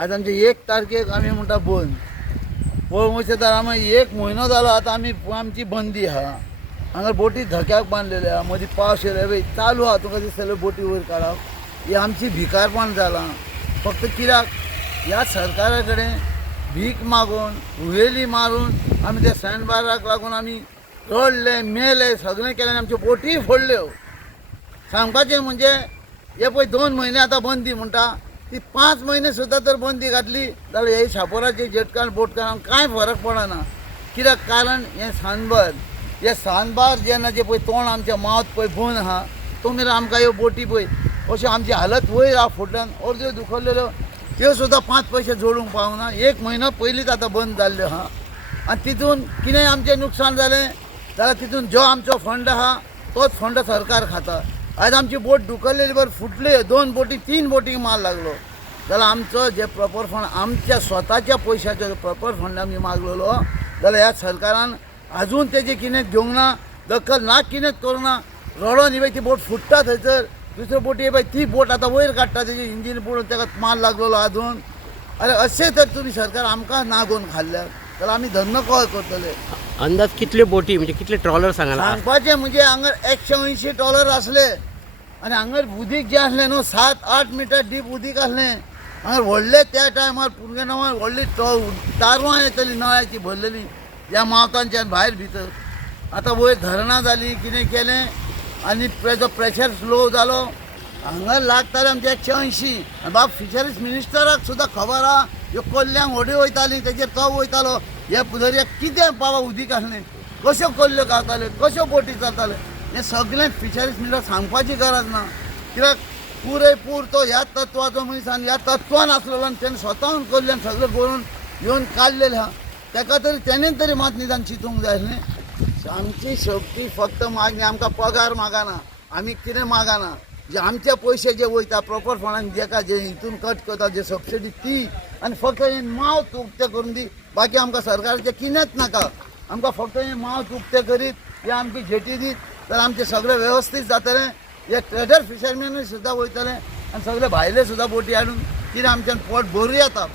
आज आमचे 1 तारखेक आमी म्हणटा बंद पळोवंक तर आमी 1 म्हयनो जालो आतां आमची बंदी आहा। हांगा बोटी धक्याक बांदलेले आहा, मदीं पावस येयले चालू आहा, तुका दिसतलें बोटी वयर काडप। ही आमची भिकारपण जालां। फक्त कित्याक ह्या सरकारा कडेन भीक मागून हुवेली मारून आमी त्या सँडबाराक लागून आमी रडले मेले सगळें केलें आनी आमच्यो बोटी फोडल्यो। सांगपाचें म्हणजे हे पळय 2 म्हयने आतां बंदी म्हणटा ती 5 म्हयने सुद्दां तर बंदी घातली जाल्यार हे शापोराचे जेटकान बोटकारांक कांय फरक पडना। कित्याक कारण हे सांदबार जेन्ना जे पळय तोंड आमच्या मावत पळय बंद आहा तो मेरेन आमकां ह्यो बोटी पळय अश्यो आमची हालत वयर आहा फुडल्यान अर्द्यो दुखरलेल्यो त्यो सुद्दां 5 पयशे जोडूंक पावना। 1 म्हयनो पयलींच आतां बंद जाल्ल्यो आहा आनी तितून कितेंय आमचें नुकसाण जालें जाल्यार तितून जो आमचो फंड आहा तोच फंड सरकार खाता। आज आमची बोट दुखरलेली बरं फुटली 2 बोटी 3 बोटीक मार लागलो जाल्यार आमचो जे प्रॉपर फंड आमच्या स्वताच्या पयशांचो प्रॉपर फंड आमी मागलेलो जाल्यार ह्या सरकारान अजून तेजे कितें घेवंक ना, दखल ना कितेंच करूंक ना। रडोन ही ती बोट फुटता थंयसर दुसरी बोटी ती बोट आतां वयर काडटा तेजे इंजीन पडून ताका मार लागलेलो अजून। अरे अशें तर तुमी सरकार आमकां नागोवन खाल्ल्यात जाल्यार आमी धंदो कय करतले। अंदाज कितल्यो बोटी म्हणजे कितले ट्रॉलर सांगाला? सांगपाचें म्हणजे हांगर 180 ट्रॉलर आसले आनी हांगर उदीक जें आसलें न्हू 7-8 मिटर डीप उदीक आसलें। हांगर व्हडले त्या टायमार पुरगे नांवार व्हडली तारवां येतली नळ्याची भरलेली ह्या मावतांच्यान भायर भितर। आतां वयर धरणां जालीं कितें केलें आनी तेजो प्रेशर स्लो जालो हांगर लागताले आमचे 180 आनी बाब फिशरीज मिनिस्टराक सुद्दां खबर आहा ह्यो कोल्ल्यांक व्हड्यो वयतालीं तेजेर तो वयतालो हे दर्याक कितें बाबा उदीक आसलें कश्यो कोल्ल्यो गावताल्यो कश्यो बोटी चलताल्यो हें सगळें फिशरीज मिनिस्टर सांगपाची गरज ना। कित्याक पुरेपूर तो ह्या तत्वाचो मनीस आनी ह्या तत्वान आसलेलो आनी तेणें स्वताहून कोल्ल्यांक सगळें करून येवन काडलेलें आहा ताका तरी तेणेन तरी मात निदान चिंतूंक जाय आसलें। आमची शेवटी फक्त मागणी आमकां पगार मागना आमी कितें मागना जे आमचे पयशे जे वयता प्रॉपर फंडान जेका जे हितून कट करता जे सबसिडी ती आनी फक्त हे मावत उक्तें करून दी बाकी आमकां सरकाराचें कितेंच नाका। आमकां फक्त हे मावत उक्तें करीत हे आमची झेटी दीत जाल्यार आमचें सगळें वेवस्थीत जातलें। हे ट्रेडर फिशरमॅनूय सुद्दां वयतले आनी सगळे भायले सुद्दां बोटी हाडून कितें आमच्यान पोट भरूं येता।